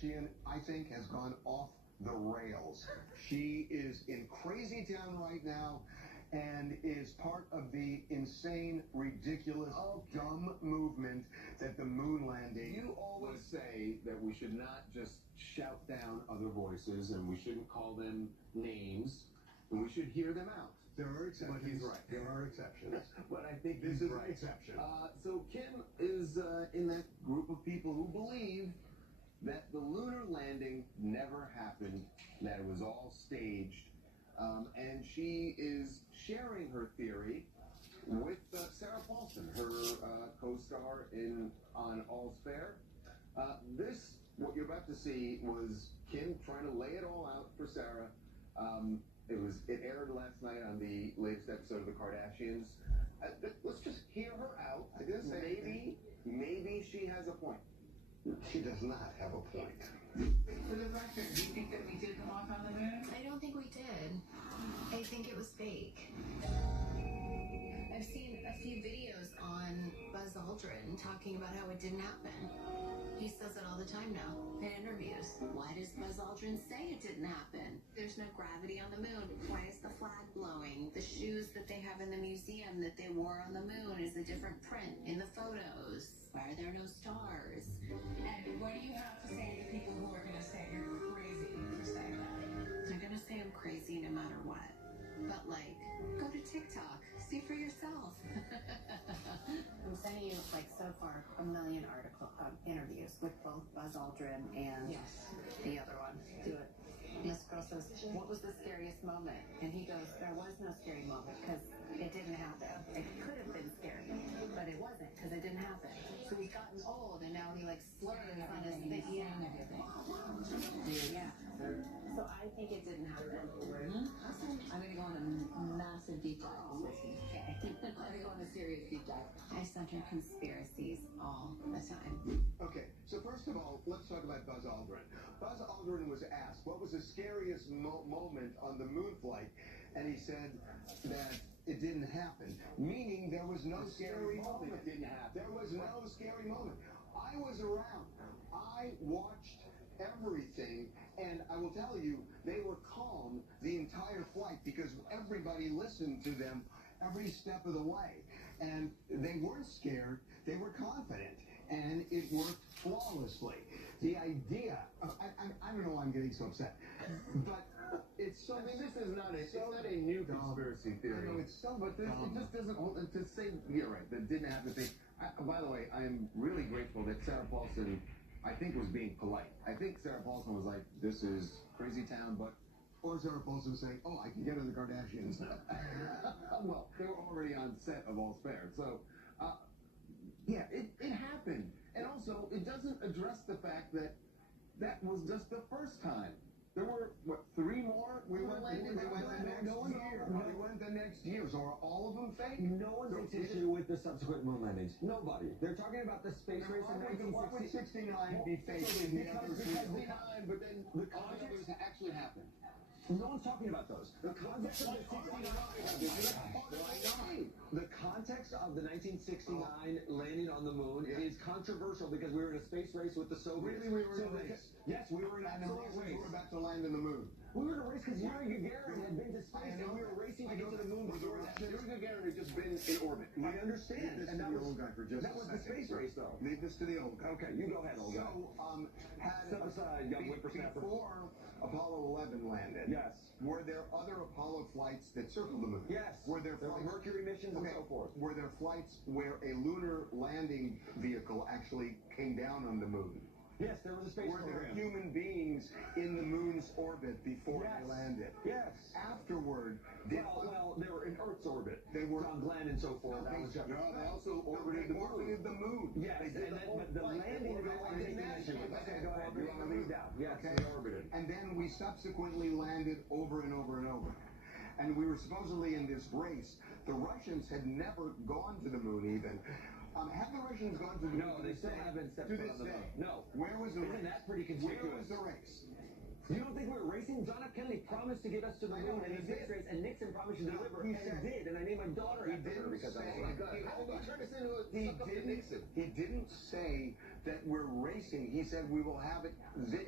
Kardashian, I think, has gone off the rails. She is in crazy town right now and is part of the insane, ridiculous, dumb movement that the moon landing. You always say that we should not just shout down other voices and we shouldn't call them names and we should hear them out. There are exceptions. But he's right. There are exceptions. But I think This he's is right. an exception. So Kim is in that group of people who believe that the lunar landing never happened, that it was all staged, and she is sharing her theory with Sarah Paulson, her co-star on All's Fair. What you're about to see was Kim trying to lay it all out for Sarah. It aired last night on the latest episode of the Kardashians. Let's just hear her out. I didn't say Maybe she has a point. She does not have a point. For the record, do you think that we did come off on the moon? I don't think we did. I think it was fake. I've seen a few videos on Buzz Aldrin talking about how it didn't happen. He says it all the time now in interviews. Why does Buzz Aldrin say it didn't happen? There's no gravity on the moon. Why is the flag blowing? The shoes that they have in the museum that they wore on the moon is a different print in the photos. Why are there no stars? And what do you have to say to people who are going to say you're crazy for saying that? They're going to say I'm crazy no matter what. But, like, go to TikTok. See for yourself. I'm sending you, like, so far, a million interviews with both Buzz Aldrin and the other one. Do it. This girl says, what was the scariest moment? And he goes, there was no scary moment because it didn't happen. It could have been scary, but it wasn't because it didn't happen. So he's gotten old and now he, like, slurs on his thing. Yeah. So I think it didn't happen. I'm going to go on a massive deep dive on this. Okay. I'm going to go on a serious deep dive. I center conspiracies all the time. Okay, so first of all, let's talk about Buzz Aldrin. Buzz Aldrin was asked, what was the scariest moment on the moon flight? And he said that it didn't happen, meaning there was no scary moment. It didn't happen. There was no scary moment. I was around. I watched everything, and I will tell you, they were calm the entire flight because everybody listened to them every step of the way. And they weren't scared, they were confident, and it worked flawlessly. The idea, I don't know why I'm getting so upset, but it's so... I mean, this is not a new conspiracy theory. I know, it's so But it just doesn't hold, to say, you're right, that didn't happen. By the way, I am really grateful that Sarah Paulson, I think, was being polite. I think Sarah Paulson was like, this is crazy town, but... Or Sarah Paulson saying, oh, I can get her the Kardashians. Well, they were already on set of All's Fair. So, yeah, it happened. And also, it doesn't address the fact that that was just the first time. There were, what, 3 more? We went the next year. So are all of them fake? No one's takes issue with the subsequent moon landings. Nobody. They're talking about the space race in 1960. Why would 69 be fake? Because 69, but then the context actually happened. No one's talking about those. The context of the 1969 landing on the moon is controversial because we were in a space race with the Soviets. Really, we were in a race. Yes, we were in a race. We were about to land in the moon. We were in a race because Yuri Gagarin had been to space and we were racing to get to the moon before that. Yuri Gagarin had just been in orbit. I understand. And that was the old guy for just that was the space race, though. Leave this to the old guy. Okay, you go ahead, old guy. Young whippersnapper. Before Apollo 11 landed, yes, were there other Apollo flights that circled the moon? Yes. Were there were Mercury missions and so forth. Were there flights where a lunar landing vehicle actually came down on the moon? Yes, there was a space program. program. Were there human beings in the moon's orbit before they landed? Yes. Afterward, they were in Earth's orbit. They were John Glenn and so forth. They also orbited the moon. Yes, but the landing of it Okay, go ahead. You want to leave down? Yes, okay. They orbited. And then we subsequently landed over and over and over. And we were supposedly in this race. The Russians had never gone to the moon even. Have the Russians gone to the moon? No, they still haven't stepped foot on the moon. No. Where was the race? Isn't that pretty conspicuous? Where was the race? You don't think we were racing? John F. Kennedy promised to get us to the moon in a space race, and Nixon promised to deliver, and he did, and I named my daughter after her because I was like, hold on, turn this into a He didn't say that we're racing. He said we will have it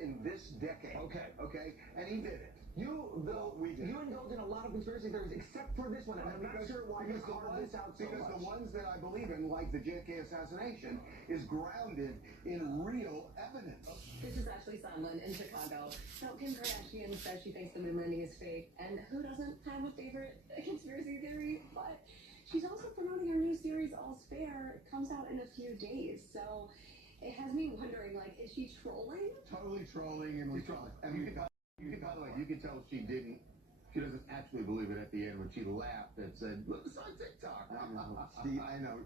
in this decade. Okay, and he did it. You indulge in a lot of conspiracy theories, except for this one, and I'm not sure why you carved this out so much. The ones that I believe in, like the JFK assassination, is grounded in real evidence. This is Ashley Sandlin in Chicago. So Kim Kardashian says she thinks the moon landing is fake, and who doesn't have a favorite conspiracy theory? But she's also promoting her new series, All's Fair. It comes out in a few days, so it has me wondering, like, is she trolling? Totally trolling, and you could tell she doesn't actually believe it at the end when she laughed and said, "Look, it's on TikTok." I know.